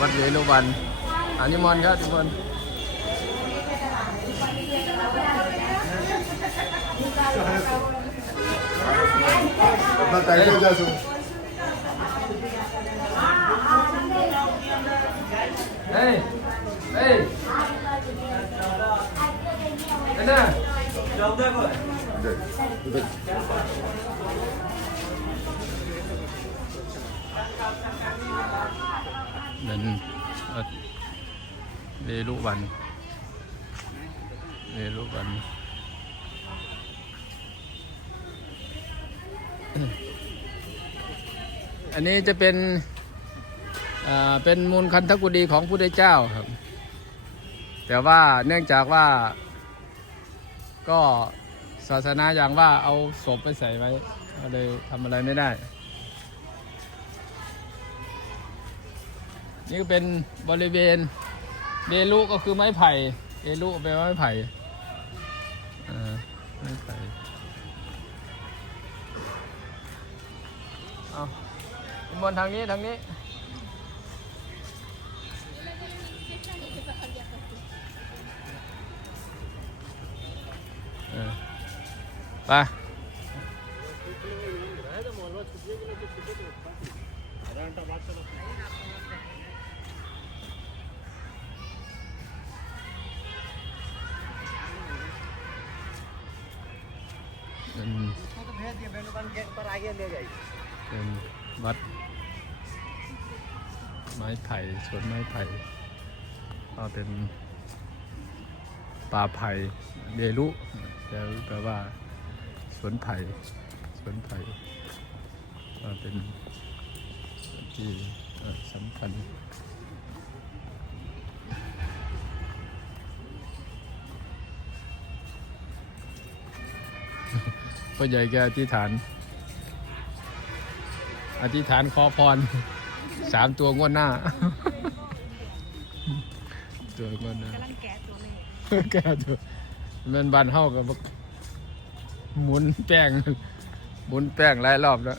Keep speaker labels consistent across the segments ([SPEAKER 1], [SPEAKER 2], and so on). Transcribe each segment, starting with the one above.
[SPEAKER 1] วัดเวลุวันอันนี้มอนครับทุกคน
[SPEAKER 2] มาไกล
[SPEAKER 1] เลยจ้าสุเฮ้ยเฮ้ยเอ็นน่ะ
[SPEAKER 2] จ
[SPEAKER 1] อมได้ก่อน Thank you. เวรุวันเวรุวันอันนี้จะเป็นเป็นมูลคันธกุฎีของพระพุทธเจ้าครับ แต่ว่าเนื่องจากว่าก็ศาสนาอย่างว่าเอาศพไปใส่ไว้ก็เลยทำอะไรไม่ได้ นี่ก็เป็นบริเวณเบลุก็คือไม้ไผ่เบลุแปลว่าไม้ไผ่อ่าไม้ไผ่เอาบนทางนี้ทางนี้ไป เป็นวัด ไม้ไผ่สวนไม้ไผ่ก็เป็นป่าไผ่เดรุจะแปลว่าสวนไผ่สวนไผ่ก็เป็นที่สำคัญ พ่อใหญ่แกอธิษฐาน อธิษฐานขอพรสามตัวงวดหน้า ตัวงวดหน้า
[SPEAKER 3] กำลังแกะตัวเลย
[SPEAKER 1] แกตัวมันบานเฮากับหมุนแป้งหมุนแป้งหลายรอบแล้ว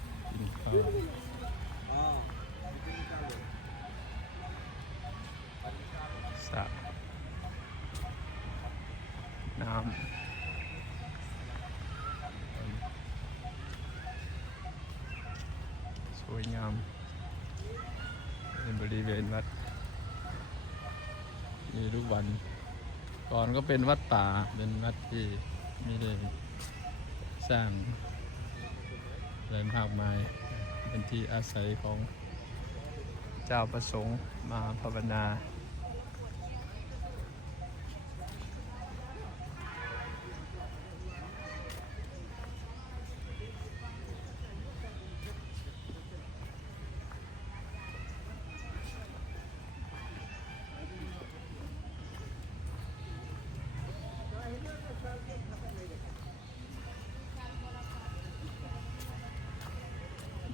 [SPEAKER 1] กินข้าวสระน้ำวยงามในบริเวณวัดมีรูปวัน ก่อนก็เป็นวัดป่าเป็นวัดที่ไม่ได้สร้าง มากมาย เป็นที่อาศัยของเจ้าประสงค์มาภาวนา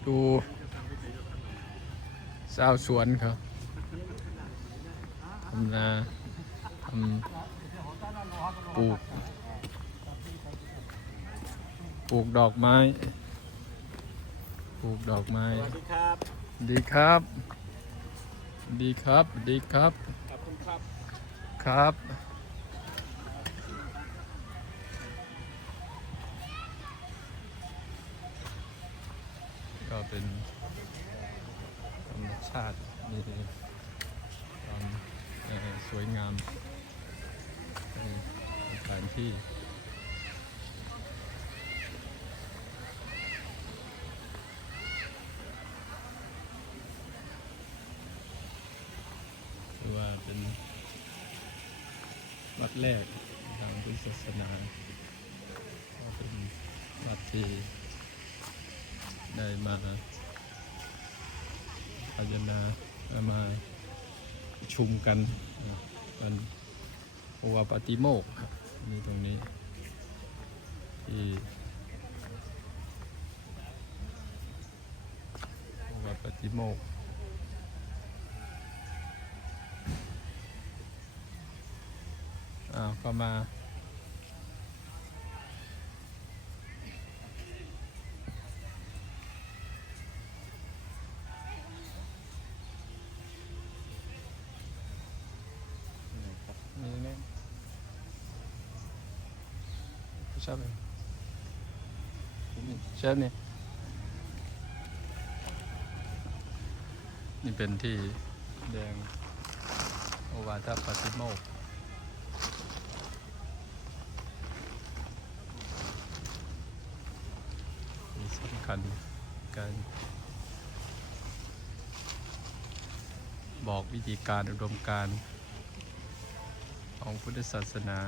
[SPEAKER 1] ดูชาวสวนครับทำนาทำปลูก ปลูกดอกไม้ ปลูกดอกไม้
[SPEAKER 2] ครับ
[SPEAKER 1] ดีครับ ดีครับ ดีครับ
[SPEAKER 2] ขอบคุณครับ
[SPEAKER 1] ครับ ก็เป็นธรรมชาติมีความสวยงามสถานที่ือว่าเป็นวัดแรกนะครับางพุทธศาสนาก็เป็นวัดที่ ได้มาพายนามาชุมกันกันโอวาปาติโมกครับมีตรงนี้ที่โอวาปาติโมกอ้าวก็มา นี่นี่ ชอบไหมชอบนี่นี่เป็นที่แดงโอวาทปฏิโมกข์ที่สำคัญการบอกวิธีการอุดมการของพุทธศาสนา